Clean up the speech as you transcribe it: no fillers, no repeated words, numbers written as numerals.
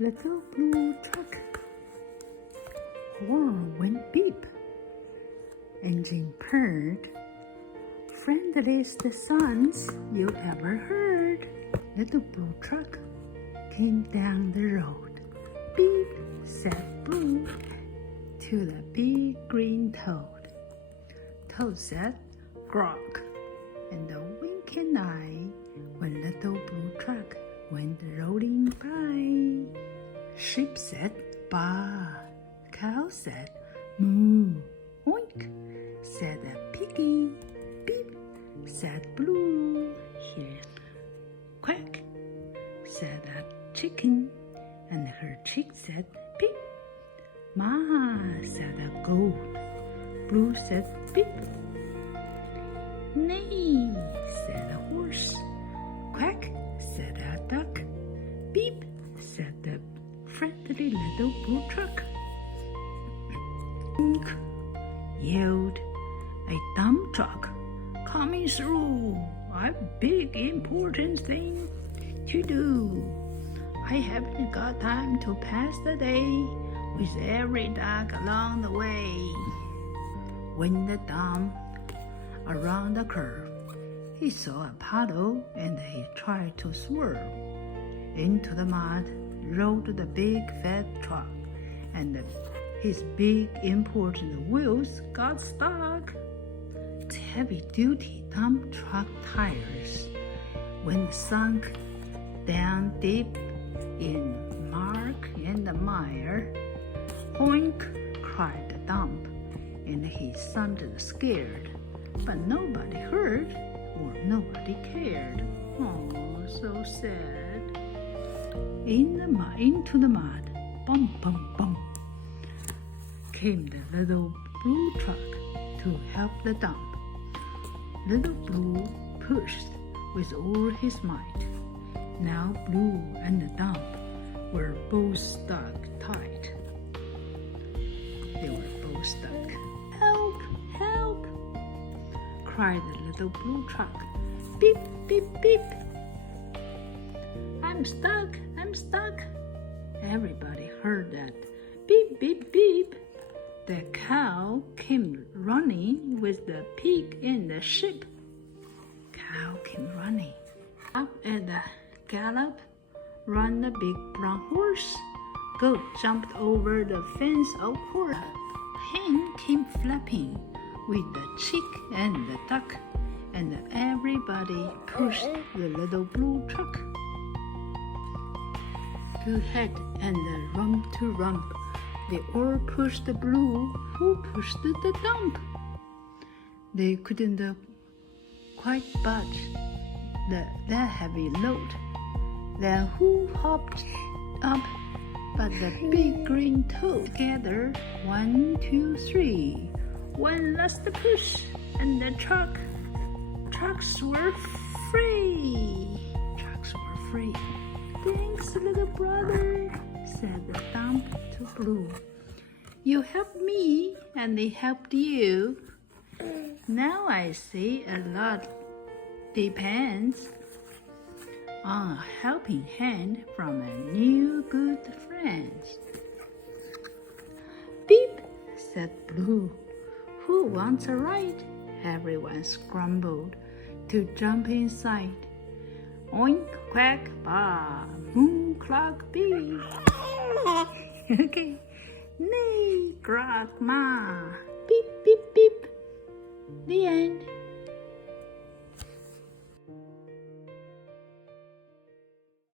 little blue truck. Horn went beep, engine purred. Friendliest sounds you ever heard. Little blue truck came down the road. Beep, said Blue to the big green toad. Toad said, Grok, and a winking eye when little blue truck went rolling by. Sheep said, Baa. Cow said, Moo. Oink, said a piggy. Beep, said Blue. Here, quack, said a chicken, and her chick said, Beep. Ma, said a goat. Blue said, Beep. Neigh, said a horse. Quack, said a duck. Beep, said the friendly little blue truck. Honk, yelled a dump truck. Coming through, I've big important thing to do. I haven't got time to pass the day with every duck along the way. When the dump around the curve, he saw a puddle and he tried to swerve. Into the mud rolled the big fat truck, and his big important wheels got stuck. Heavy-duty dump truck tires went sunk down deep in muck and mire. Hoink, cried the dump, and he sounded scared, but nobody heard or nobody cared. Oh, so sad. Into the mud, bum, bum, bum, came the little blue truck to help the dump. Little Blue pushed with all his might. Now Blue and the dump were both stuck tight. They were both stuck. Help! Help! Cried the little blue truck. Beep, beep, beep. I'm stuck! I'm stuck! Everybody heard that. Beep, beep, beep. The cow came running with the pig and the sheep. Cow came running. Up at the gallop ran the big brown horse. Goat jumped over the fence of horse. Hen came flapping with the chick and the duck, and everybody pushed the little blue truck. To head and rump to rump, they all pushed the Blue, who pushed the dump. They couldn't quite budge that heavy load. Then who hopped up but the big green toad? Together, 1, 2, 3. One last push, and the trucks were free. Trucks were free. Thanks, little brother, said the dump to Blue. You helped me, and they helped you. Now I see a lot depends on a helping hand from a new good friend. Beep, said Blue. Who wants a ride? Everyone scrambled to jump inside. Oink, quack, baa, moo, clock, beep. Okay. Neigh, grok, ma. Beep, beep, beep. The end.